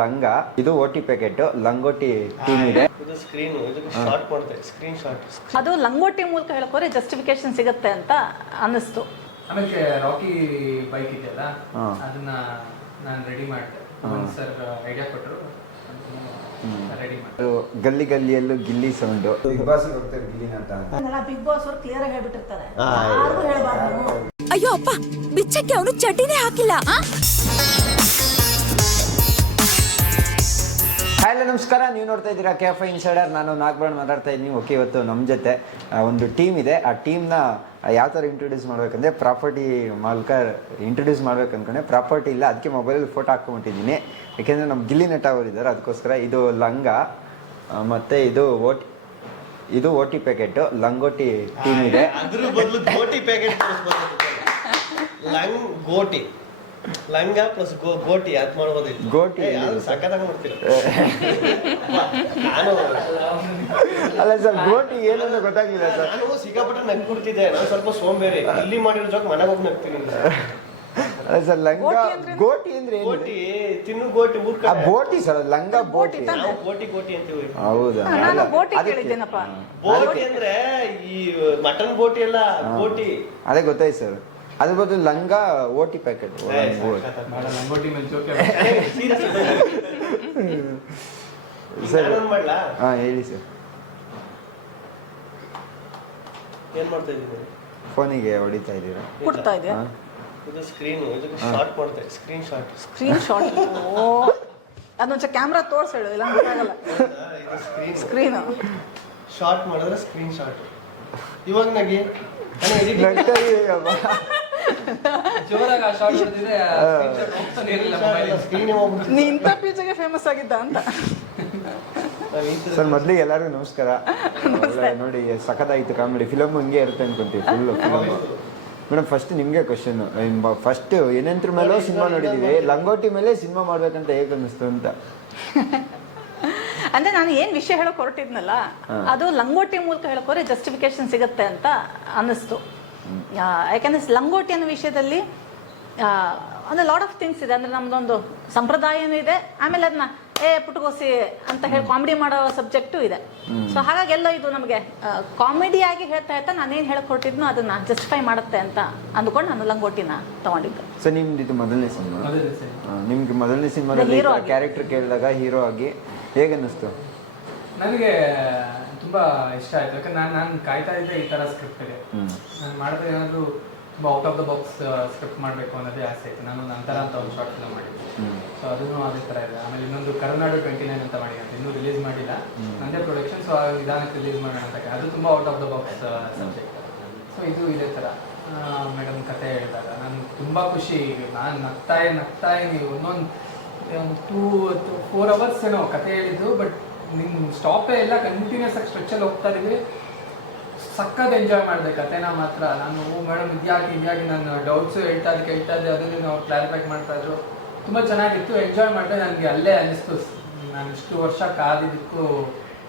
ಲಂಗ ಇದು OT packet ಲಂಗೋಟಿ team ಇದೆ. ಇದು ಸ್ಕ್ರೀನ್ ಇದು ಶಾರ್ಟ್ ಮಾಡುತ್ತೆ ಸ್ಕ್ರೀನ್ ಶಾಟ್ ಅದು ಲಂಗೋಟಿ ಮೂಲಕ ಹೇಳಕೋರೆ ಜಸ್ಟಿಫಿಕೇಶನ್ ಸಿಗುತ್ತೆ ಅಂತ ಅನ್ನಿಸ್ತು. ಆಮೇಲೆ ರಾಕಿ ಬೈಕ್ ಇದೆಯಲ್ಲ. ಅದನ್ನ ನಾನು ರೆಡಿ ಮಾಡಿದೆ. ಸರ್ ಐಡಿಯಾ ಕೊಟ್ಟರು ರೆಡಿ ಮಾಡಿ ಅದು ಗಲ್ಲಿ ಗಲ್ಲಿಯಲ್ಲೂ ಗಿಲ್ಲಿ ಸೌಂಡ್ ಬಿಗ್ ಬಾಸ್ ಗಿಲ್ಲಿನ ಅಂತ. ಬಿಗ್ ಬಾಸ್ ಅವ್ರು ಕ್ಲಿಯರ್ ಆಗಿ ಹೇಳ್ಬಿಟ್ಟಿರ್ತಾರೆ. ಅಯ್ಯೋ ಅಪ್ಪ ಬಿಚ್ಚಕ್ಕೆ ಅವನು ಚಟಿನೇ ಹಾಕಿಲ್ಲ ನಮಸ್ಕಾರ, ನೀವು ನೋಡ್ತಾ ಇದ್ದೀರಾ ಕೆಫ್ ಇನ್ಸೈಡರ್ ನಾನು ನಾಗಬಾಣ್ ಮಾತಾಡ್ತಾ ಇದ್ದೀನಿ. ಓಕೆ, ಇವತ್ತು ನಮ್ಮ ಜೊತೆ ಒಂದು ಟೀಮ್ ಇದೆ. ಆ ಟೀಮ್ನ ಯಾವ ಥರ ಇಂಟ್ರೊಡ್ಯೂಸ್ ಮಾಡ್ಬೇಕಂದ್ರೆ ಪ್ರಾಪರ್ಟಿ ಮಾಲಕ ಇಂಟ್ರೊಡ್ಯೂಸ್ ಮಾಡ್ಬೇಕು ಅನ್ಕೊಂಡೆ ಪ್ರಾಪರ್ಟಿ ಇಲ್ಲ, ಅದಕ್ಕೆ ಮೊಬೈಲಲ್ಲಿ ಫೋಟೋ ಹಾಕೊಂಬಿಟ್ಟಿದ್ದೀನಿ ಯಾಕೆಂದರೆ ನಮ್ಮ ಗಿಲ್ಲಿ ನಟ ಅವರು ಇದ್ದಾರೆ. ಅದಕ್ಕೋಸ್ಕರ ಇದು ಲಂಗ ಮತ್ತು ಇದು ಓಟಿ ಇದು ಓಟಿ ಪ್ಯಾಕೆಟ್ ಲಂಗೋಟಿ ಟೀಮ್ ಇದೆ. ಅದ್ರ ಬದಲು ಗೋಟಿ. ಲಂಗ ಪ್ಲಸ್ ಗೋ ಗೋಟಿ ಅದ್ ಮಾಡ್ಬೋದಿತ್ತು ಗೋಟಿ. ಸಕ್ಕತ್ತಾಗಿ ಮಾಡ್ತೀರ? ನಾನು ಅಲ್ಲ ಸರ್ ಗೋಟಿ ಏನಂತ ಗೊತ್ತಾಗ್ಲಿಲ್ಲ ಸರ್. ನಾನು ಸಿಕ್ಕಾಪಟ್ಟೆ ನಗ್ ಕೊಡ್ತಿದ್ದೆ ನಾನು ಸ್ವಲ್ಪ ಸೋಂಬೇರಿ. ಇಲ್ಲಿ ಮಾಡಿರೋ ಜೋಕ್ ಮನೆಗೆ ಹೋಗಿ ನಗ್ತೀನಿ. ಅಲ್ಲ ಸರ್ ಲಂಗ ಗೋಟಿ ಅಂದ್ರೆ ಏನು? ಗೋಟಿ ಏನು? ತಿನ್ನು ಗೋಟಿ ಕಡೆ. ಬೋಟಿ ಸರ್ ಲಂಗ ಬೋಟಿ? ನಾವು ಗೋಟಿ ಗೋಟಿ ಅಂತೀವಿ. ಹೌದಾ? ನಾನು ಬೋಟಿ ಕೇಳಿದ್ದೇನಪ್ಪ? ಬೋಟಿ ಅಂದ್ರೆ ಈ ಮಟನ್ ಬೋಟಿ ಅಲ್ಲ ಗೋಟಿ. ಅದೇ ಗೊತ್ತಾಯ್ತು ಸರ್. ಅದ್ರ ಬದಲು ಲಂಗ ಓಟಿ ಪ್ಯಾಕೆಟ್ ಸರ್. ಹಾ ಹೇಳಿ ಸರ್. ಏನ್ ಮಾಡ್ತಾ ಇದ್ದೀನಿ ಫೋನಿಗೆ ಹೊಡಿತಾ ಇದ್ದೀರಾ? ಕೊಡ್ತಾ ಇದೆಯಾ ಇದು ಸ್ಕ್ರೀನ್ ಇದು ಶಾರ್ಟ್ ಮಾಡುತ್ತೆ ಸ್ಕ್ರೀನ್ ಶಾಟ್ ಸ್ಕ್ರೀನ್ ಶಾಟ್ ಓ ಅದೊಂಚ ಕ್ಯಾಮ್ರಾ ತೋರ್ಸ್ ಹೇಳು ಇಲ್ಲ ಗೊತ್ತಾಗಲ್ಲ ಇದು ಸ್ಕ್ರೀನ್ ಸ್ಕ್ರೀನ್ ಶಾರ್ಟ್ ಮಾಡಿದ್ರೆ ಸ್ಕ್ರೀನ್ ಶಾಟ್ ಇವಾಗ ನಗಿ ನಗ್ತಾ ಇದೀಯಮ್ಮ. ನೀ ಇಂಥ ಫೇಮಸ್ ಆಗಿದ್ದ ಅಂತ. ಸರ್ ಮೊದಲಿಗೆ ಎಲ್ಲರಿಗೂ ನಮಸ್ಕಾರ. ನೋಡಿ ಸಖತ್ತಾಯ್ತು ಕಾಮಿಡಿ ಫಿಲಮ್ ಹಂಗೆ ಇರುತ್ತೆ ಅನ್ಕೊಂತೀವಿ ಫುಲ್ ಫಿಲಮ್ ಮೇಡಮ್ ಫಸ್ಟ್ ನಿಮಗೆ ಕ್ವಶನ್ ಫಸ್ಟ್ ಏನಂತ್ರ ಮೇಲೂ ಸಿನಿಮಾ ನೋಡಿದೀವಿ. ಲಂಗೋಟಿ ಮೇಲೆ ಸಿನಿಮಾ ಮಾಡ್ಬೇಕಂತ ಹೇಗೆ ಅನ್ನಿಸ್ತು ಅಂತ? ಅಂದ್ರೆ ನಾನು ಏನ್ ವಿಷಯ ಹೇಳಕ್ ಹೊರಟಿದ್ನಲ್ಲ ಅದು ಲಂಗೋಟಿ ಮೂಲಕ ಹೇಳಕೋರೆ ಜಸ್ಟಿಫಿಕೇಶನ್ ಸಿಗುತ್ತೆ ಅಂತ ಅನ್ನಿಸ್ತು. ಆ, ಯಾಕಂದ್ರೆ ಲಂಗೋಟಿ ಅನ್ನೋ ವಿಷಯದಲ್ಲಿ ಆ, ಒಂದು ಲಾಟ್ ಆಫ್ ಥಿಂಗ್ಸ್ ಇದೆ. ಅಂದ್ರೆ ನಮ್ದೊಂದು ಸಂಪ್ರದಾಯನೂ ಇದೆ. ಆಮೇಲೆ ಅದನ್ನ ಏ ಪುಟ್ಕೋಸಿ ಅಂತ ಹೇಳಿ ಕಾಮಿಡಿ ಮಾಡೋ ಸಬ್ಜೆಕ್ಟು ಇದೆ. ಸೊ ಹಾಗಾಗಿ ಎಲ್ಲ ಇದು ನಮಗೆ ಕಾಮಿಡಿಯಾಗಿ ಹೇಳ್ತಾ ಹೇಳ್ತಾ ನಾನೇನು ಹೇಳಕ್ ಹೊರಟಿದ್ನೋ ಅದನ್ನ ಜಸ್ಟಿಫೈ ಮಾಡುತ್ತೆ ಅಂತ ಅಂದ್ಕೊಂಡು ನಾನು ಲಂಗೋಟಿನ ತಗೊಂಡಿದ್ದೆ. ಸೊ ನಿಮ್ದು ಇದು ಮೊದಲನೇ ಸಿನಿಮಾ? ನಿಮ್ಗೆ ಮೊದಲನೇ ಸಿನಿಮಾದಲ್ಲಿ ಹೀರೋ ಆಗಿ. ಕ್ಯಾರೆಕ್ಟರ್ ಕೇಳಿದಾಗ ಹೀರೋ ಆಗಿ ಹೇಗೆ ಅನ್ನಿಸ್ತು ನನಗೆ ತುಂಬಾ ಇಷ್ಟ ಆಯ್ತು. ಯಾಕಂದ್ರೆ ನಾನು ನಾನು ಕಾಯ್ತಾ ಇದ್ದೆ ಈ ತರ ಸ್ಕ್ರಿಪ್ಟ್ಗೆ. ನಾನು ಮಾಡಿದ್ರೆ ಏನಾದ್ರು ತುಂಬಾ out of the box script ಮಾಡಬೇಕು ಅನ್ನೋದೇ ಆಸೆ ಇತ್ತು. ನಾನು ನಂತರ ಅಂತ ಒಂದು ಶಾರ್ಟ್ ಫಿಲ್ಮ್ ಮಾಡಿದ್ದೆ. ಸೊ ಅದನ್ನು ಅದೇ ತರ ಇದೆ. ಆಮೇಲೆ ಇನ್ನೊಂದು ಕರ್ನಾಡು ಟ್ವೆಂಟಿ ನೈನ್ ಅಂತ ಮಾಡಿ ಇನ್ನೂ ರಿಲೀಸ್ ಮಾಡಿಲ್ಲ. ನಂದೇ ಪ್ರೊಡಕ್ಷನ್ ಸೊ ನಿಧಾನಕ್ಕೆ ರಿಲೀಸ್ ಮಾಡೋಣ ಅಂತ ಅದು ತುಂಬಾ out of the box subject so ಇದು ಇದೇ ಥರ ಮೇಡಮ್ ಕತೆ ಹೇಳಿದಾಗ ನಾನು ತುಂಬಾ ಖುಷಿ. ನಾನು ನಗ್ತಾ ನಗ್ತಾ ನೀವು ಒಂದೊಂದು ಒಂದು ಟೂ ಫೋರ್ ಅವರ್ಸ್ ಏನೋ ಕತೆ ಹೇಳಿದ್ದು ಬಟ್ ನಿಮ್ಮ ಸ್ಟಾಪೇ ಎಲ್ಲ ಕಂಟಿನ್ಯೂಸ್ ಆಗಿ ಸ್ಟ್ರೆಚ್ಚಲ್ಲಿ ಹೋಗ್ತಾ ಇದ್ವಿ ಸಖತ್ ಎಂಜಾಯ್ ಮಾಡಿದೆ ಕತೆನ ಮಾತ್ರ. ನಾನು ಮೇಡಮ್ ಇದ್ಯಾಕೆ ಇದ್ಯಾಕೆ ನಾನು ಡೌಟ್ಸ್ ಹೇಳ್ತಾ ಇದ್ದೆ, ಕೇಳ್ತಾ ಇದ್ದೆ, ಅದನ್ನು ಅವ್ರು ಕ್ಲಾರಿಫೈ ಮಾಡ್ತಾ ಇದ್ರು. ತುಂಬ ಚೆನ್ನಾಗಿತ್ತು ಎಂಜಾಯ್ ಮಾಡಿದೆ. ನನಗೆ ಅಲ್ಲೇ ಅನಿಸ್ತು ನಾನು ಇಷ್ಟು ವರ್ಷ ಕಾದಿದ್ದಕ್ಕೂ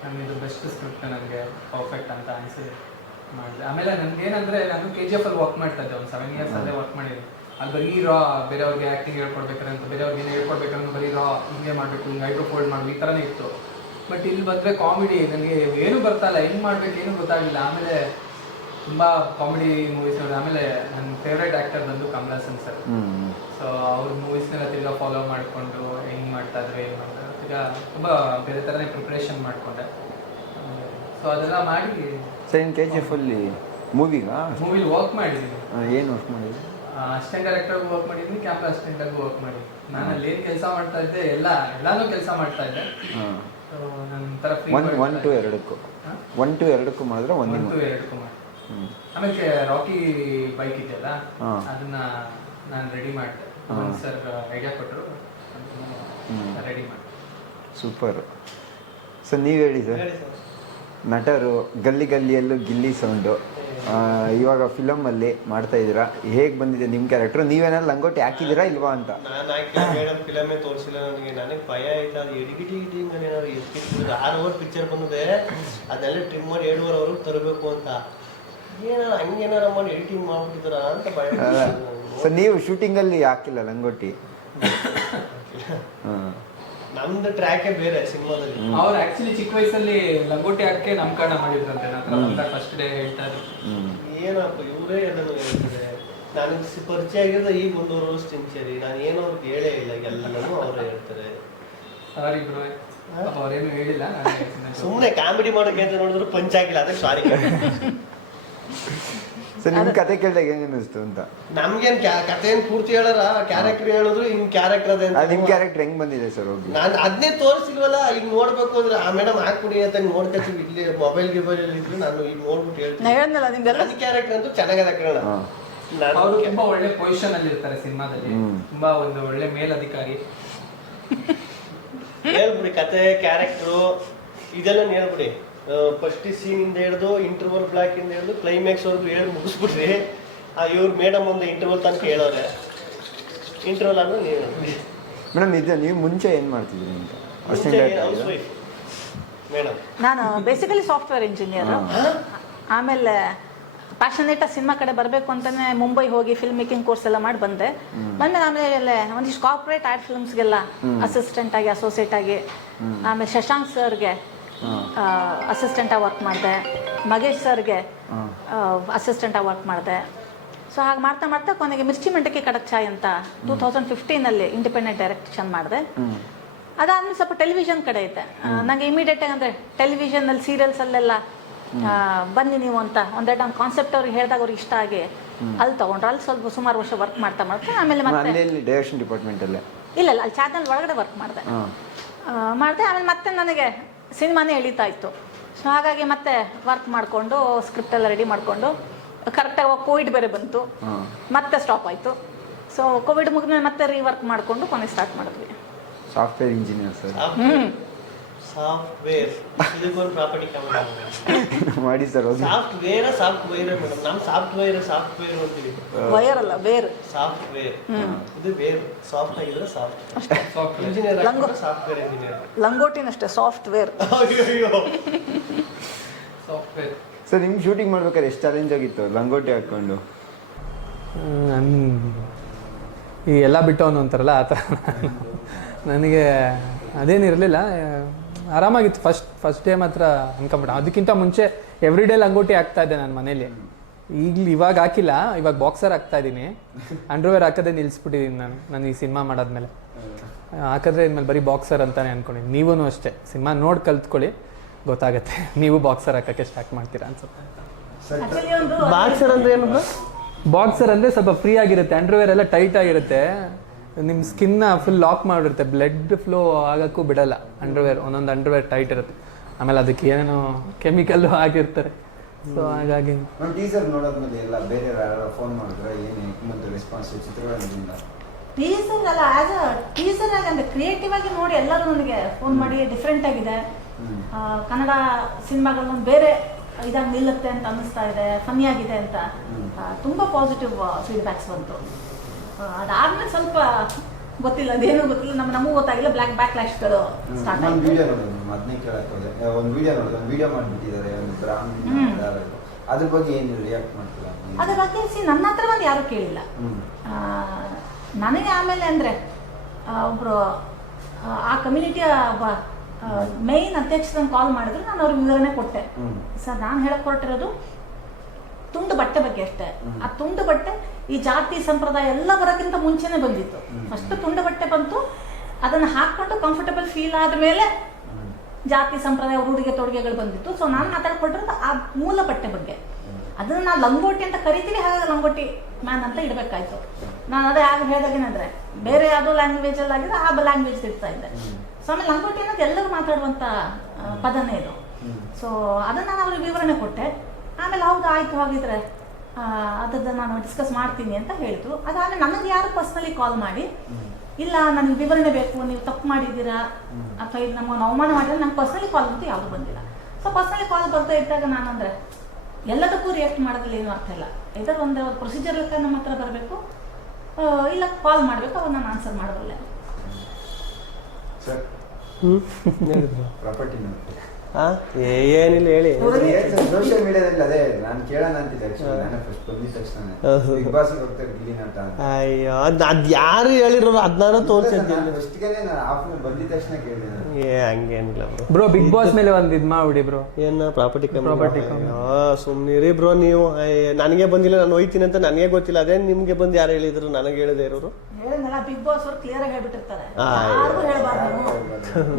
ನನಗೆ ಇದು ಬೆಸ್ಟ್ ಸ್ಕ್ರಿಪ್ಟ್ ನನಗೆ ಪರ್ಫೆಕ್ಟ್ ಅಂತ ಅನಿಸಿದೆ. ಮಾಡಿದೆ. ಆಮೇಲೆ ನನಗೆ ಏನಂದರೆ, ನಾನು ಕೆ ಜಿ ಎಫ್ ಅಲ್ಲಿ ವರ್ಕ್ ಮಾಡ್ತಾ ಇದ್ದೆ. ಒಂದು ಸೆವೆನ್ ಇಯರ್ಸ್ ಅಲ್ಲೇ ವರ್ಕ್ ಮಾಡಿದ್ದೆ. ಅಲ್ಲಿ ಬರೀ ರಾ ಬೇರೆಯವ್ರಿಗೆ ಆ್ಯಕ್ಟಿಂಗ್ ಹೇಳ್ಕೊಡ್ಬೇಕಾರೆ ಅಂತ, ಬೇರೆಯವ್ರಿಗೆ ಏನು ಹೇಳ್ಕೊಡ್ಬೇಕಂದ್ರೆ ಬರೀ ರಾ ಹಿಂಗೆ ಮಾಡಬೇಕು, ಹಿಂಗೆ ಐಬ್ರೋ ಫೋಲ್ಡ್ ಮಾಡಿ ಈ ಥರನೇ ಇತ್ತು. ಬಟ್ ಇಲ್ಲಿ ಬಂದರೆ ಕಾಮಿಡಿ ನನಗೆ ಏನು ಇಲ್ಲ ಹೆಂಗ್ ಮಾಡ್ಬೇಕು ಏನು ಗೊತ್ತಾಗಲಿಲ್ಲ. ಆಮೇಲೆ ತುಂಬ ಕಾಮಿಡಿ ಮೂವೀಸ್ ನೋಡಿ. ಆಮೇಲೆ ನನ್ನ ಫೇವ್ರೇಟ್ ಆ್ಯಕ್ಟರ್ ಬಂದು ಕಮಲ್ ಹಾಸನ್ ಸರ್ ಸೊ ಅವ್ರ ಮೂವೀಸ್ನೆಲ್ಲ ತಿರ್ಗಾ ಫಾಲೋ ಮಾಡಿಕೊಂಡು ಹೆಂಗೆ ಮಾಡ್ತಾ ಇದ್ರು ಏನು ಮಾಡ್ತಾರೆ ತಿರ್ಗಾ ತುಂಬ ಬೇರೆ ಥರನೇ ಪ್ರಿಪ್ರೇಷನ್ ಮಾಡಿಕೊಂಡೆ. ಸೊ ಅದೆಲ್ಲ ಮಾಡಿ sir in K G fully ಮೂವಿಗಾ ಮೂವಿಲಿ ವರ್ಕ್ ಮಾಡಿದ್ದೀನಿ ಏನು ವರ್ಕ್ ಮಾಡಿದ್ರಿ? ಅಸಿಸ್ಟೆಂಟ್ ಡೈರೆಕ್ಟರ್ಗೂ ವರ್ಕ್ ಮಾಡಿದ್ದೀನಿ ಕ್ಯಾಮ್ರಾ ಅಸಿಸ್ಟೆಂಟಾಗೂ ವರ್ಕ್ ಮಾಡಿ ನಾನು ಅಲ್ಲಿ ಏನು ಕೆಲಸ ಮಾಡ್ತಾ ಇದ್ದೆ ಎಲ್ಲ ಎಲ್ಲಾನು ಕೆಲಸ ಮಾಡ್ತಾ ಇದ್ದೆ. ಒನ್ ಒನ್ ಟು ಎರಡಕ್ಕೂ. ಒನ್ ಟು ಎರಡಕ್ಕೂ ಮಾಡಿದ್ರೆ ಒಂದು. ಆಮೇಲೆ ರಾಕಿ ಬೈಕ್ ಇದೆಯಲ್ಲ ಅದನ್ನ ನಾನು ರೆಡಿ ಮಾಡಿದೆ. ಸರ್ ಐಡಿಯಾ ಕೊಟ್ಟರು. ರೆಡಿ ಮಾಡಿ ಸೂಪರ್ ಸರ್ ನೀವು ಹೇಳಿ ಸರ್ ನಟರು ಗಲ್ಲಿ ಗಲ್ಲಿಯಲ್ಲೂ ಗಿಲ್ಲಿ ಸೌಂಡು ಇವಾಗ ಫಿಲಮಲ್ಲಿ ಮಾಡ್ತಾ ಇದ್ದೀರಾ? ಹೇಗೆ ಬಂದಿದೆ ನಿಮ್ಮ ಕ್ಯಾರೆಕ್ಟರ್ ನೀವೇನಾದ್ರು ಲಂಗೋಟಿ ಹಾಕಿದ್ದೀರಾ ಇಲ್ವಾ ಅಂತ? ನಾನು ಹಾಕಿ ಮೇಡಮ್ ಫಿಲಮೇ ತೋರಿಸಿಲ್ಲ ನನಗೆ. ನನಗೆ ಭಯ ಆಯ್ತು. ಅದು ಎಡಿಗಿಟಿ ಗಿಟಿ ಹಿಂಗೆ ಏನಾದ್ರು ಎತ್ತಿಟ್ಟು ಆರು ಅವರ್ ಪಿಕ್ಚರ್ ಬಂದಿದೆ. ಅದನ್ನೆಲ್ಲ ಟ್ರಿಮ್ ಮಾಡಿ ಏಳುವರೆ ಅವ್ರಿಗೆ ತರಬೇಕು ಅಂತ. ಏನಾರ ಹಂಗೇನಾರ ಮಾಡಿ ಎಡಿಟಿಂಗ್ ಮಾಡ್ಬಿಟ್ಟಿದ್ರ ಅಂತ ಭಯ ಅಲ್ಲ. ಸರ್ ನೀವು ಶೂಟಿಂಗಲ್ಲಿ ಹಾಕಿಲ್ಲ ಲಂಗೋಟಿ? ಹಾಂ. ನಮ್ದು ಟ್ರ್ಯಾಕೇ ಬೇರೆ ಸಿನಿಮಾದಲ್ಲಿ. ಅವ್ರು ಆಕ್ಚುಲಿ ಚಿಕ್ಕ ವಯಸ್ಸಲ್ಲಿ ಲಂಗೋಟಿ ಹಾಕಿ ನಾಮಕರಣ ಮಾಡಿದ್ರಂತೆ ನನ್ನ ಫಸ್ಟ್ ಡೇ ಹೇಳ್ತಾರೆ ಇದ್ರು. ಏನಪ್ಪ ಇವರೇ ಎಲ್ಲನೂ ಹೇಳ್ತಾರೆ ನನಗೆ ಪರಿಚಯ ಆಗಿರೋದು ಈಗ ಒಂದೂರು ವರ್ಷ ಸಿಂಚರಿ ನಾನು ಏನೋ ಅವ್ರಿಗೆ ಹೇಳೇ ಇಲ್ಲ ಎಲ್ಲನೂ ಅವರೇ ಹೇಳ್ತಾರೆ. ಸಾರಿ ಬ್ರೋ ಅವ್ರೇನು ಹೇಳಿಲ್ಲ. ಸುಮ್ಮನೆ ಕಾಮಿಡಿ ಮಾಡೋಕೆ ಅಂತ ನೋಡಿದ್ರು ಪಂಚ್ ಆಗಿಲ್ಲ ಅದಕ್ಕೆ ಸಾರಿ ಸರ್ ನಿಮ್ಮ ಕತೆ ಕೇಳಿದಾಗ ಹೆಂಗ್ ಅನ್ನಿಸ್ತು ಅಂತ. ನಮ್ಗೇನ್ ಕಥೆನ್ ಕಥೆ ಏನ್ ಪೂರ್ತಿ ಹೇಳಾರ ಕ್ಯಾರೆಕ್ಟರ್ ಹೇಳಿದ್ರು ಹಿಂಗ್ ಕ್ಯಾರೆಕ್ಟರ್ ಅದೇ ಅಂತ ಅದು ನಿಮ್ಮ ಕ್ಯಾರೆಕ್ಟರ್ ಹೆಂಗ್ ಬಂದಿದೆ ಸರ್ ಹೋಗಿ? ನಾನು ಅದನ್ನೇ ತೋರಿಸಿಲ್ವಲ್ಲ ಈಗ ನೋಡ್ಬೇಕು ಅಂದ್ರೆ ಆ ಮೇಡಮ್ ಹಾಕ್ಬಿಡಿ ಅಂತ ನೋಡ್ಕೊತೀವಿ ಇಲ್ಲಿ ಮೊಬೈಲ್ ಗಿಬೈಲ್ ಇದ್ರೆ ನಾನು ಈಗ ನೋಡ್ಬಿಟ್ಟು ನಾ ಹೇಳ್ತೀನಿ ಹೇಳಿದ್ನಲ್ಲ ನಿಮ್ಗೆಲ್ಲ? ನನ್ನ ಕ್ಯಾರೆಕ್ಟರ್ ಅಂತೂ ಚೆನ್ನಾಗದ ಕಣ ಹಾ. ಅವರು ನಾನು ತುಂಬಾ ಒಳ್ಳೆ ಪೊಸಿಷನ್ ಅಲ್ಲಿ ಇರ್ತಾರೆ ಸಿನಿಮಾದಲ್ಲಿ. ಹ್ಮ್. ತುಂಬಾ ಒಂದು ಒಳ್ಳೆ ಮೇಲಧಿಕಾರಿ. ಹೇಳ್ಬಿಡಿ ಕತೆ ಕ್ಯಾರೆಕ್ಟ್ರು ಇದೆಲ್ಲ ಹೇಳ್ಬಿಡಿ. ಫಸ್ಟ್ ಸೀನ್ ಇಂದ ಹಿಡಿದು ಇಂಟರ್ವಲ್ ಬ್ಲಾಕ್ ಇಂದ ಹಿಡಿದು ಕ್ಲೈಮ್ಯಾಕ್ಸ್ ವರ್ಗು ಹೇಳಿ ಮುಗಿಸ್ಬಿಟ್ರಿ. ಆ ಇವ್ರು ಮೇಡಮ್ ಒಂದು ಇಂಟರ್ವಲ್ ತನಕ ಹೇಳೋರೆ ಇಂಟರ್ವಲ್ ಅಂದ್ರೆ ನೀವು. ಮೇಡಮ್ ಇದು ನೀವು ಮುಂಚೆ ಏನು ಮಾಡ್ತಿದ್ರಿ ಅಂತ? ಮುಂಚೆ ಅಷ್ಟೇ ಹೌಸ್ ವೈಫ್. ಮೇಡಮ್ ನಾನು ಬೇಸಿಕಲಿ ಸಾಫ್ಟ್ವೇರ್ ಇಂಜಿನಿಯರ್ ಆಮೇಲೆ ಪ್ಯಾಷನೇಟ ಸಿನಿಮಾ ಕಡೆ ಬರಬೇಕು ಅಂತಾನೆ ಮುಂಬೈ ಹೋಗಿ ಫಿಲ್ಮ್ ಮೇಕಿಂಗ್ ಕೋರ್ಸ್ ಎಲ್ಲ ಮಾಡಿ ಬಂದೆ. ಬಂದ್ಮೇಲೆ ಆಮೇಲೆ ಒಂದಿಷ್ಟು ಕಾರ್ಪೊರೇಟ್ ಆರ್ಟ್ ಫಿಲ್ಮ್ಸ್ಗೆಲ್ಲ ಅಸಿಸ್ಟೆಂಟ್ ಆಗಿ ಅಸೋಸಿಯೇಟ್ ಆಗಿ ಆಮೇಲೆ ಶಶಾಂಕ್ ಸರ್ಗೆ. ಅಸಿಸ್ಟೆಂಟ್ ಆಗಿ ವರ್ಕ್ ಮಾಡಿದೆ. ಮಗೇಶ್ ಸರ್ಗೆ ಅಸಿಸ್ಟೆಂಟ್ ಆಗಿ ವರ್ಕ್ ಮಾಡಿದೆ. ಸೊ ಹಾಗೆ ಮಾಡ್ತಾ ಮಾಡ್ತಾ ಕೊನೆಗೆ ಮಿರ್ಚಿ ಮಂಡಕ್ಕಿ ಕಡಕ್ ಚಾಯ್ ಅಂತ ಟೂ ತೌಸಂಡ್ ಫಿಫ್ಟೀನಲ್ಲಿ ಇಂಡಿಪೆಂಡೆಂಟ್ ಡೈರೆಕ್ಷನ್ ಮಾಡಿದೆ. ಅದಾದ್ಮೇಲೆ ಸ್ವಲ್ಪ ಟೆಲಿವಿಷನ್ ಕಡೆ ಐತೆ ನನಗೆ ಇಮಿಡಿಯೇಟ್ ಆಗಿ ಅಂದರೆ ಟೆಲಿವಿಷನಲ್ಲಿ ಸೀರಿಯಲ್ಸಲ್ಲೆಲ್ಲ ಬನ್ನಿ ನೀವು ಅಂತ ಒಂದೆರಡು ನಾನು ಕಾನ್ಸೆಪ್ಟ್ ಅವ್ರಿಗೆ ಹೇಳಿದಾಗ ಅವ್ರಿಗೆ ಇಷ್ಟ ಆಗಿ ಅಲ್ಲಿ ತೊಗೊಂಡ್ರು. ಅಲ್ಲಿ ಸ್ವಲ್ಪ ಸುಮಾರು ವರ್ಷ ವರ್ಕ್ ಮಾಡ್ತಾ ಮಾಡ್ತಾ ಆಮೇಲೆ ಮತ್ತೆ ಡೈರೆಕ್ಷನ್ ಡಿಪಾರ್ಟ್ಮೆಂಟ್ ಅಲ್ಲೇ? ಇಲ್ಲ ಇಲ್ಲ ಅಲ್ಲಿ ಚಾನಲ್ ಒಳಗಡೆ ವರ್ಕ್ ಮಾಡಿದೆ. ಮಾಡಿದೆ. ಆಮೇಲೆ ಮತ್ತೆ ನನಗೆ ಸಿನಿಮಾನೇ ಎಳೀತಾ ಇತ್ತು. ಸೊ ಹಾಗಾಗಿ ಮತ್ತೆ ವರ್ಕ್ ಮಾಡಿಕೊಂಡು ಸ್ಕ್ರಿಪ್ಟ್ ಎಲ್ಲ ರೆಡಿ ಮಾಡಿಕೊಂಡು ಕರೆಕ್ಟಾಗಿ ಕೋವಿಡ್ ಬೇರೆ ಬಂತು. ಮತ್ತೆ ಸ್ಟಾಪ್ ಆಯಿತು. ಸೊ ಕೋವಿಡ್ ಮುಗಿದ್ಮೇಲೆ ಮತ್ತೆ ರೀವರ್ಕ್ ಮಾಡಿಕೊಂಡು ಕೊನೆ ಸ್ಟಾರ್ಟ್ ಮಾಡಿದ್ವಿ. Software engineer sir software silicon property ಮಾಡಿ ಸರ್ ಸಾಫ್ಟ್ವೇರ್ ಸಾಫ್ಟ್ವೇರ್ ಮೇಡಮ್. ನಾವು ಸಾಫ್ಟ್ವೇರ್ ಸಾಫ್ಟ್ವೇರ್ ಅಂತೀವಿ. ವೈರ್ ಅಲ್ಲ ವೇರ್ ಸಾಫ್ಟ್ವೇರ್. ಇದು ವೇರ್ ಸಾಫ್ಟ್ ಆಗಿದ್ರೆ soft. Soft engineer software engineer. ಲಂಗೋಟಿನಷ್ಟೇ software. Software. Sir ನಿಮ್ಗೆ ಶೂಟಿಂಗ್ ಮಾಡ್ಬೇಕಾದ್ರೆ ಎಷ್ಟು ಚಾಲೆಂಜ್ ಆಗಿತ್ತು ಲಂಗೋಟಿ ಹಾಕೊಂಡು ನನ್ ಈ ಎಲ್ಲ ಬಿಟ್ಟವನು ಅಂತಾರಲ್ಲ ಆ ಥರ. ನನಗೆ ಅದೇನಿರಲಿಲ್ಲ ಆರಾಮಾಗಿತ್ತು. ಫಸ್ಟ್ ಫಸ್ಟ್ ಡೇ ಮಾತ್ರ ಅನ್ಕಂಬಿಟ್ಟು ಅದಕ್ಕಿಂತ ಮುಂಚೆ ಎವ್ರಿ ಡೇ ಲಂಗೋಟಿ ಆಗ್ತಾ ಇದ್ದೆ ನಾನು ಮನೇಲಿ. ಈಗಲಿ ಇವಾಗ ಹಾಕಿಲ್ಲ. ಇವಾಗ ಬಾಕ್ಸರ್ ಆಗ್ತಾ ಇದ್ದೀನಿ. ಅಂಡರ್ವೇರ್ ಹಾಕೋದೇ ನಿಲ್ಲಿಸ್ಬಿಟ್ಟಿದ್ದೀನಿ ನಾನು. ನಾನು ಈ ಸಿನಿಮಾ ಮಾಡಾದ್ಮೇಲೆ. ಹಾಕಿದ್ರೆ ಇನ್ಮೇಲೆ ಬರೀ ಬಾಕ್ಸರ್ ಅಂತಾನೆ ಅನ್ಕೊಂಡಿದ್ದೀನಿ ನೀವೂ ಅಷ್ಟೇ. ಸಿನಿಮಾ ನೋಡಿ ಕಲ್ತ್ಕೊಳ್ಳಿ. ಗೊತ್ತಾಗತ್ತೆ. ನೀವು ಬಾಕ್ಸರ್ ಹಾಕೋಕ್ಕೆ ಸ್ಟಾರ್ಟ್ ಮಾಡ್ತೀರಾ ಅನ್ಸುತ್ತೆ. ಬಾಕ್ಸರ್ ಅಂದ್ರೆ ಏನು ಬಾಕ್ಸರ್ ಅಂದ್ರೆ ಸ್ವಲ್ಪ ಫ್ರೀ ಆಗಿರುತ್ತೆ. ಅಂಡರ್ವೇರ್ ಎಲ್ಲ ಟೈಟ್ ಆಗಿರುತ್ತೆ. ನಿಮ್ಮ ಸ್ಕಿನ್ನ ಫುಲ್ ಲಾಕ್ ಮಾಡಿರುತ್ತೆ. ಬ್ಲಡ್ ಫ್ಲೋ ಆಗೋಕ್ಕೂ ಬಿಡಲ್ಲ. ಅಂಡರ್ವೇರ್ ಒಂದೊಂದು ಅಂಡರ್ವೇರ್ ಟೈಟ್ ಇರುತ್ತೆ. ಆಮೇಲೆ ಅದಕ್ಕೆ ಏನೇನೋ ಕೆಮಿಕಲ್ಲು ಆಗಿರ್ತಾರೆ. ಸೊ ಹಾಗಾಗಿ ನಮ್ಮ ಟೀಸರ್ ನೋಡೋದ್ಮೇಲೆ ಎಲ್ಲ ಬೇರೆ ಫೋನ್ ಮಾಡಿದ್ರೆ ಏನು ಬಂತು ರೆಸ್ಪಾನ್ಸ್ ಚಿತ್ರಗಳಿಂದ ಟೀಸರ್ ಅಲ್ಲ ಆಸ್ ಅ ಟೀಸರ್ ಆಗಿ ಅಂದ್ರೆ ಕ್ರಿಯೇಟಿವ್ ಆಗಿ ನೋಡಿ ಎಲ್ಲರೂ ನನಗೆ ಫೋನ್ ಮಾಡಿ ಡಿಫ್ರೆಂಟ್ ಆಗಿದೆ. ಕನ್ನಡ ಸಿನಿಮಾಗಳು ಬೇರೆ ಇದಾಗಿ ನಿಲ್ಲುತ್ತೆ ಅಂತ ಅನ್ನಿಸ್ತಾ ಇದೆ ಫನ್ನಿ ಆಗಿದೆ ಅಂತ. ತುಂಬಾ ಪಾಸಿಟಿವ್ ಫೀಡ್ಬ್ಯಾಕ್ಸ್ ಬಂತು. ಅದಾದ್ಮೇಲೆ ಸ್ವಲ್ಪ ಗೊತ್ತಿಲ್ಲ ಅದೇನು ಗೊತ್ತಿಲ್ಲ. ನಮ್ಮ ನಮಗೂ ಗೊತ್ತಾಗಿಲ್ಲ ಬ್ಲ್ಯಾಕ್ ಬ್ಯಾಕ್ ಲ್ಯಾಶ್ಗಳು ಸ್ಟಾರ್ಟ್ ಒಂದು ವಿಡಿಯೋ ಅದನ್ನೇ ಹೋದೆ ಒಂದು ವಿಡಿಯೋ ನೋಡೋದು ಒಂದು ವಿಡಿಯೋ ಮಾಡಿಬಿಟ್ಟಿದ್ದಾರೆ ಒಂದು ಬ್ರಾಹ್ಮಣ. ಅದ್ರ ಬಗ್ಗೆ ಏನು ರಿಯಾಕ್ಟ್ ಮಾಡ್ತೀರಾ? ಅದ್ರ ಬಗ್ಗೆ ಸಿ ನನ್ನ ಹತ್ರ ಒಂದು ಯಾರೂ ಕೇಳಿಲ್ಲ. ನನಗೆ ಆಮೇಲೆ ಅಂದ್ರೆ ಒಬ್ಬರು ಆ ಕಮ್ಯುನಿಟಿಯ ಒಬ್ಬ ಮೇಯ್ನ್ ಅಧ್ಯಕ್ಷರನ್ನು ಕಾಲ್ ಮಾಡಿದ್ರು ನಾನು ಅವ್ರಿಗೆ ವಿವರಣೆ ಕೊಟ್ಟೆ. ಸರ್ ನಾನು ಹೇಳಕ್ ಹೊರಟಿರೋದು ತುಂಡು ಬಟ್ಟೆ ಬಗ್ಗೆ ಅಷ್ಟೇ. ಆ ತುಂಡು ಬಟ್ಟೆ ಈ ಜಾತಿ ಸಂಪ್ರದಾಯ ಎಲ್ಲ ಬರೋಕ್ಕಿಂತ ಮುಂಚೆನೆ ಬಂದಿತ್ತು. ಫಸ್ಟ್ ತುಂಡು ಬಟ್ಟೆ ಬಂತು ಅದನ್ನು ಹಾಕ್ಕೊಂಡು ಕಂಫರ್ಟಬಲ್ ಫೀಲ್ ಆದಮೇಲೆ ಜಾತಿ ಸಂಪ್ರದಾಯ ಉಡುಗೆ ತೊಡುಗೆಗಳು ಬಂದಿತ್ತು. ಸೊ ನಾನು ಮಾತಾಡ್ಕೊಟ್ಟಿರೋದು ಆ ಮೂಲ ಬಟ್ಟೆ ಬಗ್ಗೆ. ಅದನ್ನು ನಾನು ಲಂಗೋಟಿ ಅಂತ ಕರಿತೀವಿ ಹಾಗಾಗಿ ಲಂಗೋಟಿ ಮ್ಯಾನ್ ಅಂತ ಇಡಬೇಕಾಯ್ತು. ನಾನು ಅದೇ ಆಗ ಹೇಳಿದಾಗೇನಂದ್ರೆ ಬೇರೆ ಯಾವುದೋ ಲ್ಯಾಂಗ್ವೇಜ್ ಅಲ್ಲಿ ಆಗಿದ್ರೆ ಆ ಲ್ಯಾಂಗ್ವೇಜ್ ಇರ್ತಾ ಇದ್ದೆ. ಸೊ ಆಮೇಲೆ ಲಂಗೋಟಿ ಅನ್ನೋದು ಎಲ್ಲರೂ ಮಾತಾಡುವಂತ ಪದನೇ ಇದು. ಸೊ ಅದನ್ನ ನಾನು ಅವ್ರಿಗೆ ವಿವರಣೆ ಕೊಟ್ಟೆ. ಆಮೇಲೆ ಹೌದು ಆಯ್ತು ಹಾಗಿದ್ರೆ. ಅದನ್ನ ನಾನು ಡಿಸ್ಕಸ್ ಮಾಡ್ತೀನಿ ಅಂತ ಹೇಳಿದ್ರು ಅದಾದ್ರೆ ನನಗೆ ಯಾರು ಪರ್ಸ್ನಲಿ ಕಾಲ್ ಮಾಡಿ ಇಲ್ಲ ನನಗೆ ವಿವರಣೆ ಬೇಕು ನೀವು ತಪ್ಪು ಮಾಡಿದ್ದೀರಾ? ಅಥವಾ ಇದು ನಮ್ಮನ್ನು ಅವಮಾನ ಮಾಡಿದ್ರೆ ನಂಗೆ ಪರ್ಸ್ನಲಿ ಕಾಲ್ ಅಂತೂ ಯಾವುದು ಬಂದಿಲ್ಲ. ಸೊ ಪರ್ಸ್ನಲಿ ಕಾಲ್ ಬರ್ತಾ ಇದ್ದಾಗ ನಾನು ಅಂದರೆ ಎಲ್ಲದಕ್ಕೂ ರಿಯಾಕ್ಟ್ ಮಾಡೋದ್ರಲ್ಲಿ ಏನು ಅರ್ಥ ಇಲ್ಲ. ಇದರ ಒಂದು ಪ್ರೊಸೀಜರ್ ಲೆಕ್ಕ ನಮ್ಮ ಹತ್ರ ಬರಬೇಕು ಇಲ್ಲ ಕಾಲ್ ಮಾಡಬೇಕು ಅವಾಗ ನಾನು ಆನ್ಸರ್ ಮಾಡಬಲ್ಲೆ. ಸರ್. ಪ್ರಾಪರ್ಟಿ ಆ ಏ ಏನಿಲ್ಲ ಹೇಳಿ. ಸೋಷಿಯಲ್ ಮೀಡಿಯಾದಲ್ಲಿ ಅದೇ ನಾನು ಕೇಳೋಣ ಅಂತಿದ್ದೆ actually. ನಾನು ಫಸ್ಟ್ ಬಂದಿದ ತಕ್ಷಣ ಹೌದು. ಬಿಗ್ ಬಾಸ್ ಹೋಗ್ತಾರೆ ಗಿಲ್ಲಿ ನಟ ಅಂತ ಅಯ್ಯೋ ಅದ್ ಅದ್ ಯಾರು ಹೇಳಿರೋರು ಅದನ್ನ ತೋರಿಸಿದ್ದಿಲ್ಲ ನಾನು ಫಸ್ಟ್ಗೆ ನಾನು ಆಫ್ ಬಂದಿದ ತಕ್ಷಣ ಕೇಳಿದೆ ನಾನು. ಏ ಹಂಗೇನಿಲ್ಲ ಬ್ರೋ ಬ್ರೋ ಬಿಗ್ ಬಾಸ್ ಮೇಲೆ ಒಂದು ಇದು ಮಾಡ್ಬಿಡಿ ಬ್ರೋ ಏನ ಪ್ರಾಪರ್ಟಿ ಪ್ರಾಪರ್ಟಿ ಸುಮ್ಮನಿರಿ ಬ್ರೋ ನೀವು. ಅಯ್ಯ, ನನಗೆ ಬಂದಿಲ್ಲ ನಾನು ಹೋಯ್ತೀನಿ ಅಂತ ನನಗೆ ಗೊತ್ತಿಲ್ಲ. ಅದೇ ನಿಮ್ಗೆ ಬಂದು ಯಾರು ಹೇಳಿದ್ರು? ನನಗೆ ಹೇಳಿದೆ ಇರೋರು. ಹೇಳಿದ್ನಲ್ಲ ಬಿಗ್ ಬಾಸ್ ಅವ್ರು ಕ್ಲಿಯರ್ ಆಗಿ ಹೇಳ್ಬಿಟ್ಟಿರ್ತಾರೆ. ಆ, ಯಾರಿಗೂ ಹೇಳ್ಬಾರ್ದು ನೀವು.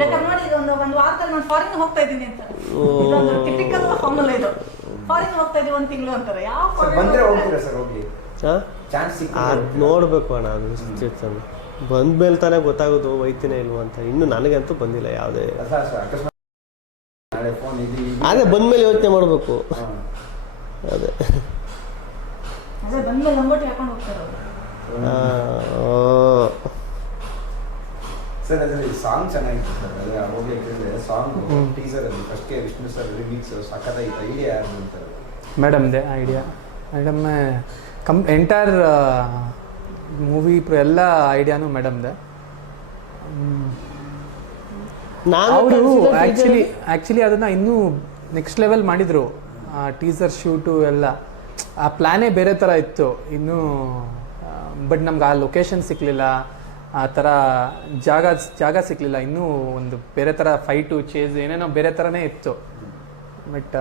ಬೇಕಾದ್ರೆ ನೋಡಿ ಇದೊಂದು ಒಂದು ವಾರದಲ್ಲಿ ನಾನು ಫಾರಿನ್ ಹೋಗ್ತಾ ಇದ್ದೀನಿ ಅಂತ. ಇದೊಂದು ಟಿಪಿಕಲ್ ಫಾರ್ಮುಲಾ ಇದು. ಫಾರಿನ್ ಹೋಗ್ತಾ ಇದೀವಿ ಒಂದ್ ತಿಂಗಳು ಅಂತಾರೆ. ಯಾವ ಬಂದ್ರೆ ಹೋಗ್ತೀರಾ? ಸರ್ ಹೋಗ್ಲಿ? ಹಾ ಚಾನ್ಸ್ ಸಿಕ್ಕ ಅದ್ ನೋಡ್ಬೇಕು ಅಣ್ಣ ಅದು ಸಿಚುವೇಶನ್. ಬಂದ್ಮೇಲೆ ತಾನೇ ಗೊತ್ತಾಗೋದು ಹೋಯ್ತೀನ ಇಲ್ವಾ ಅಂತ. ಇನ್ನು ನನಗಂತೂ ಬಂದಿಲ್ಲ ಯಾವುದೇ. ಅಕಸ್ಮಾತ್ ನಾಳೆ ಫೋನ್ ಇದು ಇದು- ಅದೇ ಬಂದ್ಮೇಲೆ ಯೋಚನೆ ಮಾಡಬೇಕು. ಹಾ. ಅದೇ. ಅದೇ ಬಂದ್ಮೇಲೆ ಲಂಗೋಟಿ ಹಾಕೊಂಡು ಹೋಗ್ತಾರೆ ಅವ್ರು. ಆ, ಓ. ಸರ್ ಅದರಲ್ಲಿ ಸಾಂಗ್ ಚೆನ್ನಾಗಿತ್ತು ಸರ್ ಅದೇ ಹೋಗಿ ಕೇಳಿದ್ರೆ ಸಾಂಗ್ ಟೀಸರ್ ಅಲ್ಲಿ ಫಸ್ಟ್ಗೆ ವಿಷ್ಣು ಸರ್ ರಿಮಿಕ್ಸ್ ಸಖತ್ತಾಗಿತ್ತು ಐಡಿಯಾ ಯಾರು ಅಂತಾರೆ ಮೇಡಮ್ದೆ idea madam come entire movie ಎಲ್ಲ ಐಡಿಯಾನು ಮೇಡಮ್ದೆ ನಾನು ಅವರು ಆ್ಯಕ್ಚುಲಿ ಆ್ಯಕ್ಚುಲಿ ಅದನ್ನು ಇನ್ನೂ ನೆಕ್ಸ್ಟ್ ಲೆವೆಲ್ ಮಾಡಿದರು. ಆ ಟೀಸರ್ ಶೂಟು ಎಲ್ಲ. ಆ ಪ್ಲ್ಯಾನೇ ಬೇರೆ ಥರ ಇತ್ತು. ಇನ್ನೂ ಬಟ್ ನಮ್ಗೆ ಆ ಲೊಕೇಶನ್ ಸಿಕ್ಕಲಿಲ್ಲ ಆ ಥರ ಜಾಗ ಜಾಗ ಸಿಕ್ಕಲಿಲ್ಲ ಇನ್ನೂ ಒಂದು ಬೇರೆ ಥರ ಫೈಟು ಚೇಸ್ ಏನೇನೋ ಬೇರೆ ಥರನೇ ಇತ್ತು. ಬಟ್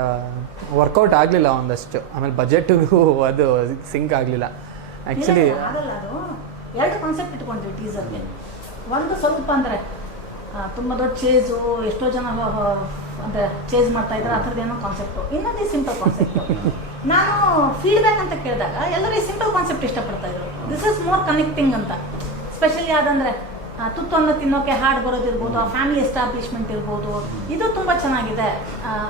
ವರ್ಕೌಟ್ ಆಗಲಿಲ್ಲ ಒಂದಷ್ಟು. ಆಮೇಲೆ ಬಜೆಟ್ಗೂ ಅದು ಸಿಂಕ್ ಆಗಲಿಲ್ಲ. ಆ್ಯಕ್ಚುಲಿ ಎರಡು ಕಾನ್ಸೆಪ್ಟ್ ಇಟ್ಕೊಂಡ್ವಿ ಟೀಸರ್ಗೆ ಒಂದು ಸ್ವಲ್ಪ ಅಂದರೆ ತುಂಬ ದೊಡ್ಡ ಚೇಸು ಎಷ್ಟೋ ಜನ ಅಂದರೆ ಚೇಜ್ ಮಾಡ್ತಾ ಇದ್ದಾರೆ. ಆ ಥರದ್ದು ಏನೋ ಕಾನ್ಸೆಪ್ಟು ಇನ್ನೊಂದು ಸಿಂಪಲ್ ಕಾನ್ಸೆಪ್ಟು ನಾನು ಫೀಡ್ಬ್ಯಾಕ್ ಅಂತ ಕೇಳಿದಾಗ ಎಲ್ಲರೂ ಈ ಸಿಂಪಲ್ ಕಾನ್ಸೆಪ್ಟ್ ಇಷ್ಟಪಡ್ತಾ ಇದ್ರು. ದಿಸ್ ಇಸ್ ಮೋರ್ ಕನೆಕ್ಟಿಂಗ್ ಅಂತ. ಸ್ಪೆಷಲಿ ಯಾವ್ದಂದ್ರೆ ತುತ್ತನ್ನು ತುತ್ತು ತಿನ್ನೋಕೆ ಹಾಡು ಬರೋದಿರ್ಬೋದು ಆ ಫ್ಯಾಮಿಲಿ ಎಸ್ಟಾಬ್ಲಿಷ್ಮೆಂಟ್ ಇರ್ಬೋದು ಇದು ತುಂಬ ಚೆನ್ನಾಗಿದೆ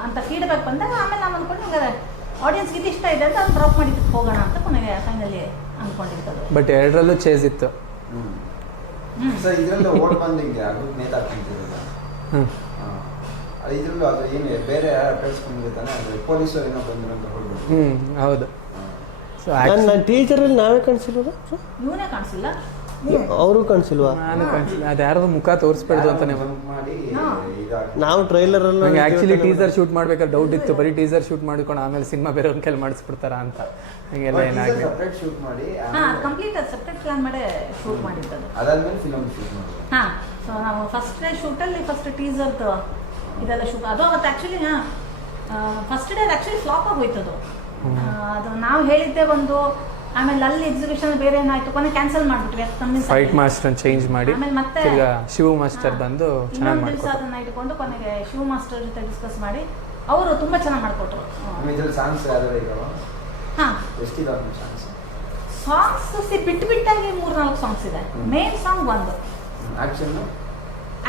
ಅಂತ ಫೀಡ್ಬ್ಯಾಕ್ ಬಂದಾಗ ಆಮೇಲೆ ನಾನು ಅನ್ಕೊಂಡು ಹಂಗಾರೆ ಆಡಿಯನ್ಸ್ಗೆ ಇದು ಇಷ್ಟ ಇದೆ ಅಂತ ನಾನು ಡ್ರಾಪ್ ಮಾಡಿದ್ದಕ್ಕೆ ಹೋಗೋಣ ಅಂತ ಕೊನೆಗೆ ಫೈನಲಿ ಅನ್ಕೊಂಡಿರ್ತದೆ ಬಟ್ ಎರಡರಲ್ಲೂ ಚೇಸ್ ಇತ್ತು. ಸರ್ ಇದರಲ್ಲೂ ಓಟ್ ಇದರಲ್ಲೂ ಅದು ಏನು ಬೇರೆ ಅಟೆಂಡ್ಸ್ ಬಂದಿರ್ತಾನೆ ಅದು ಪೊಲೀಸರು ಏನೋ ಬಂದ್ರು ಅಂತ ಹೊಡ್ಬಿಟ್ಟು ಹ್ಞೂ ಹೌದು. ಸೊ ನನ್ನ ಟೀಚರಲ್ಲಿ ನಾವೇ ಕಾಣಿಸಿರೋದು? ಇವನೇ ಕಾಣಿಸಿಲ್ಲ. ಅವರು ಕಾಣಿಸಿಲ್ವಾ? ನಾನು ಕಾಣಿಸಿಲ್ಲ. ಅದು ಯಾರ್ದು ಮುಖ ಅಂತಾನೆ ಮಾಡಿ ಹಾ. ಇದಾಗಿ ನಾವು ಟ್ರೈಲರ್ ನಂಗೆ ಆ್ಯಕ್ಚುಲಿ ಟೀಸರ್ ಶೂಟ್ ಮಾಡ್ಬೇಕಾದ್ರೆ ಡೌಟ್ ಇತ್ತು. ಬರೀ ಟೀಸರ್ ಶೂಟ್ ಮಾಡ್ಕೊಂಡು ಆಮೇಲೆ ಸಿನಿಮಾ ಬೇರೆಯವ್ರ ಕೈಲಿ ಮಾಡಿಸ್ಬಿಡ್ತಾರ ಅಂತ. ಹಂಗೆಲ್ಲ ಏನಾಗಿ ಶೂಟ್ ಮಾಡಿ ಹಾ ಕಂಪ್ಲೀಟ್ ಅದು ಸಪ್ರೇಟ್ ಪ್ಲಾನ್ ಮಾಡೇ ಶೂಟ್ ಮಾಡಿದ್ದದು. ಅದಾದ್ಮೇಲೆ ಫಿಲಮ್ ಶೂಟ್ ಮಾಡಿದ್ರು ಹಾ ಸೊ ನಾವು ಫಸ್ಟ್ ಡೇ ಶೂಟಲ್ಲಿ ಫಸ್ಟ್ ಟೀಸರ್ದು ಇದೆಲ್ಲ ಶೂಟ್ ಅದು ಅವತ್ತು ಆ್ಯಕ್ಚುಲಿ ಹಾಂ ಫಸ್ಟ್ ಡೇ ಆ್ಯಕ್ಚುಲಿ ಫ್ಲಾಪ್ ಆಗೋಯ್ತದು ಅದು ನಾವು ಹೇಳಿದ್ದೆ ಒಂದು ಆಮೇಲೆ ಅಲ್ಲಿ ಎಕ್ಸಿಬಿಷನ್ ಬೇರೆ ಏನಾಯ್ತು? ಕೊನೆ ಕ್ಯಾನ್ಸಲ್ ಮಾಡ್ಬಿಟ್ವಿ ಅದು ಫೈಟ್ ಮಾಸ್ಟರ್ ಚೇಂಜ್ ಮಾಡಿ ಆಮೇಲೆ ಮತ್ತೆ ತಿರ್ಗಾ ಶಿವ ಮಾಸ್ಟರ್ ಬಂದು ಚೆನ್ನಾಗಿ ಇನ್ನೊಂದು ದಿವಸ ಮಾಡ್ಕೊಟ್ರು. ಅದನ್ನ ಇಟ್ಕೊಂಡು ಕೊನೆಗೆ ಶಿವ ಮಾಸ್ಟರ್ ಜೊತೆ ಡಿಸ್ಕಸ್ ಮಾಡಿ ಅವರು ತುಂಬಾ ಚೆನ್ನಾಗಿ ಮಾಡ್ಕೊಟ್ರು. ಇದ್ರಲ್ಲಿ ಸಾಂಗ್ಸ್ ಯಾವ್ದಾರು ಇದಾವ? ಹಾ. ಎಷ್ಟು ನಿಮ್ಮ ಸಾಂಗ್ಸ್ ಸಾಂಗ್ಸ್ ಸಿ ಬಿಟ್ಟು ಬಿಟ್ಟಾಗಿ ಮೂರ್ನಾಲ್ಕು ಸಾಂಗ್ಸ್ ಇದೆ. ಮೇನ್ ಸಾಂಗ್ ಒಂದು. ಆಕ್ಷನ್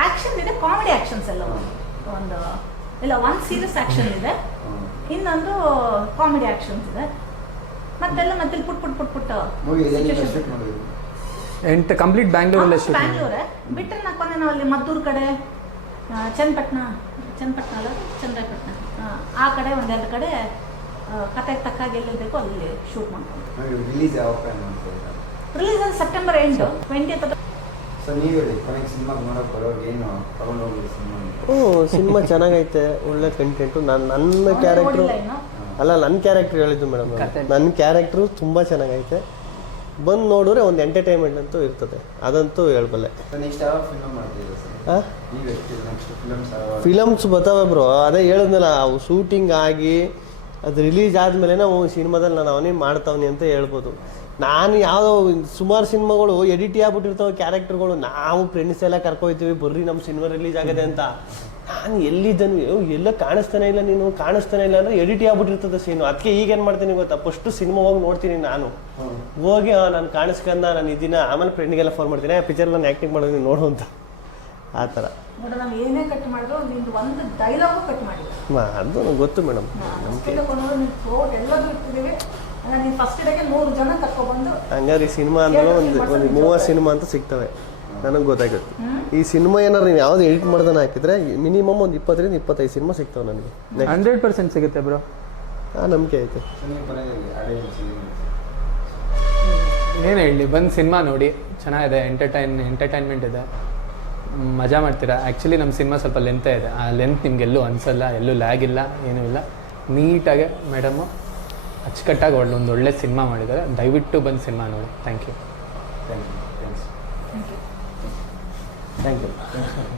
ಆಕ್ಷನ್ ಇದೆ ಕಾಮಿಡಿ ಆಕ್ಷನ್ಸ್ ಎಲ್ಲ ಒಂದು. ಒಂದು ಇಲ್ಲ ಒಂದು ಸೀರಿಯಸ್ ಆಕ್ಷನ್ ಇದೆ. ಇನ್ನೊಂದು ಕಾಮಿಡಿ ಆಕ್ಷನ್ಸ್ ಇದೆ. ಮತ್ತೆಲ್ಲ ಮತ್ತೆ put put put put movie shoot ಮಾಡಿದ್ರು? ಎಂಟು ಕಂಪ್ಲೀಟ್ ಬ್ಯಾಂಗ್ಳೂರಲ್ಲೇ ಶೂಟ್ ಬ್ಯಾಂಗ್ಳೂರೇ ಬಿಟ್ಟರೆ ನಾ ಕೊನೆ ನಾವು ಅಲ್ಲಿ ಮದ್ದೂರು ಕಡೆ ಚನ್ನಪಟ್ಟಣ ಚನ್ನಪಟ್ಟಣ ಅಲ್ಲ ಚಂದ್ರಾಯಪಟ್ಟಣ ಆ, ಕಡೆ ಒಂದೆರಡು ಕಡೆ ಕತೆ ಕತೆಗೆ ಗೆಲ್ಲಬೇಕು ಎಲ್ಲಿ ಬೇಕೋ ಅಲ್ಲಿ ಶೂಟ್ ಮಾಡ್ಕೊಂಡು ರಿಲೀಸ್ ಯಾವ ರಿಲೀಸ್ ಅಲ್ಲಿ ಸೆಪ್ಟೆಂಬರ್ ಎಂಟು ಟ್ವೆಂಟಿ ಸೊ ನೀವು ಹೇಳಿ ಕೊನೆಗೆ ಸಿನಿಮಾಗೆ ನೋಡೋಕೆ ಬರೋರ್ಗೆ ಏನು ತಗೊಂಡು ಹೋಗಿ ಸಿನಿಮಾ ಚೆನ್ನಾಗೈತೆ ಒಳ್ಳೆ ಕಂಟೆಂಟು ನಾನು ನನ್ನ ಕ್ಯಾರೆಕ್ಟರ್ ಅಲ್ಲ ನನ್ನ ಕ್ಯಾರೆಕ್ಟರ್ ಹೇಳಿದ್ದು ಮೇಡಮ್ ನನ್ನ ಕ್ಯಾರೆಕ್ಟ್ರು ತುಂಬ ಚೆನ್ನಾಗೈತೆ. ಬಂದು ನೋಡಿದ್ರೆ ಒಂದು ಎಂಟರ್ಟೈನ್ಮೆಂಟ್ ಅಂತೂ ಇರ್ತದೆ. ಅದಂತೂ ಹೇಳ್ಬಲ್ಲೆ. ಫಿಲಮ್ಸ್ ಬರ್ತಾವೆ ಬ್ರೋ ಅದೇ ಹೇಳಿದ್ನಲ್ಲ ಅವು ಶೂಟಿಂಗ್ ಆಗಿ ಅದು ರಿಲೀಸ್ ಆದಮೇಲೆ ನಾವು ಸಿನಿಮಾದಲ್ಲಿ ನಾನು ಅವನೇ ಮಾಡ್ತಾವನಿ ಅಂತ ಹೇಳ್ಬೋದು. ನಾನು ಯಾವುದೋ ಸುಮಾರು ಸಿನಿಮಾಗಳು ಎಡಿಟ್ ಆಗ್ಬಿಟ್ಟಿರ್ತಾವೆ ಕ್ಯಾರೆಕ್ಟರ್ಗಳು ನಾವು ಫ್ರೆಂಡ್ಸ್ ಎಲ್ಲ ಕರ್ಕೊಯ್ತೀವಿ ಬರ್ರಿ ನಮ್ಮ ಸಿನಿಮಾ ರಿಲೀಸ್ ಆಗಿದೆ ಅಂತ. ನಾನು ಎಲ್ಲಿದ್ದನು ಎಲ್ಲ ಕಾಣಿಸ್ತಾನೆ ಇಲ್ಲ ನೀನು ಕಾಣಿಸ್ತಾನೆ ಇಲ್ಲ ಅಂದ್ರೆ ಎಡಿಟ್ ಆಗ್ಬಿಟ್ಟಿರ್ತದೆ ಸೀನು ಅದಕ್ಕೆ ಈಗ ಏನು ಮಾಡ್ತೀನಿ ಗೊತ್ತಾ? ಫಸ್ಟು ಸಿನಿಮಾ ಹೋಗಿ ನೋಡ್ತೀನಿ ನಾನು. ಹೋಗಿ ನಾನು ಕಾಣಿಸ್ಕಂದ ನಾನು ಇದೀನ ಆಮೇಲೆ ಫ್ರೆಂಡ್ಗೆಲ್ಲ ಫೋನ್ ಮಾಡ್ತೀನಿ ಪಿಕ್ಚರ್ ನಾನು ಆ್ಯಕ್ಟಿಂಗ್ ಮಾಡೋದು ನೋಡು ಅಂತ. ಆ ಥರ. ಅದು ನಂಗೆ ಗೊತ್ತು ಮೇಡಮ್. ಹಂಗಾರೆ ಸಿನಿಮಾ ಅಂದ್ರೆ ಒಂದು ಒಂದು ಮೂವತ್ತು ಸಿನಿಮಾ ಅಂತ ಸಿಗ್ತವೆ. ನನಗೆ ಗೊತ್ತಾಗುತ್ತೆ ಈ ಸಿನಿಮಾ ಏನಾರು ನೀವು ಯಾವ್ದು ಎಡಿಟ್ ಮಾಡ್ದಾನೆ ಹಾಕಿದ್ರೆ ಮಿನಿಮಮ್ ಒಂದು ಇಪ್ಪತ್ತರಿಂದ ಇಪ್ಪತ್ತೈದು ಸಿನಿಮಾ ಸಿಗ್ತಾವೆ ನನಗೆ. ಹಂಡ್ರೆಡ್ ಪರ್ಸೆಂಟ್ ಸಿಗುತ್ತೆ ಬ್ರೋ. ಆ ನಂಬಿಕೆ ಐತೆ. ಏನು ಹೇಳಿ ಬಂದು ಸಿನಿಮಾ ನೋಡಿ. ಚೆನ್ನಾಗಿದೆ ಎಂಟರ್ಟೈನ್ ಎಂಟರ್ಟೈನ್ಮೆಂಟ್ ಇದೆ. ಮಜಾ ಮಾಡ್ತೀರಾ? ಆ್ಯಕ್ಚುಲಿ ನಮ್ಮ ಸಿನಿಮಾ ಸ್ವಲ್ಪ ಲೆಂತ್ ಇದೆ. ಆ ಲೆಂತ್ ನಿಮ್ಗೆ ಎಲ್ಲೂ ಅನಿಸಲ್ಲ ಎಲ್ಲೂ ಲ್ಯಾಗ್ ಇಲ್ಲ ಏನೂ ಇಲ್ಲ. ನೀಟಾಗಿ ಮೇಡಮು ಅಚ್ಚುಕಟ್ಟಾಗಿ ಒಳ್ಳೆ ಒಂದು ಒಳ್ಳೆ ಸಿನಿಮಾ ಮಾಡಿದ್ದಾರೆ. ದಯವಿಟ್ಟು ಬಂದು ಸಿನಿಮಾ ನೋಡಿ. Thank you thank you thank you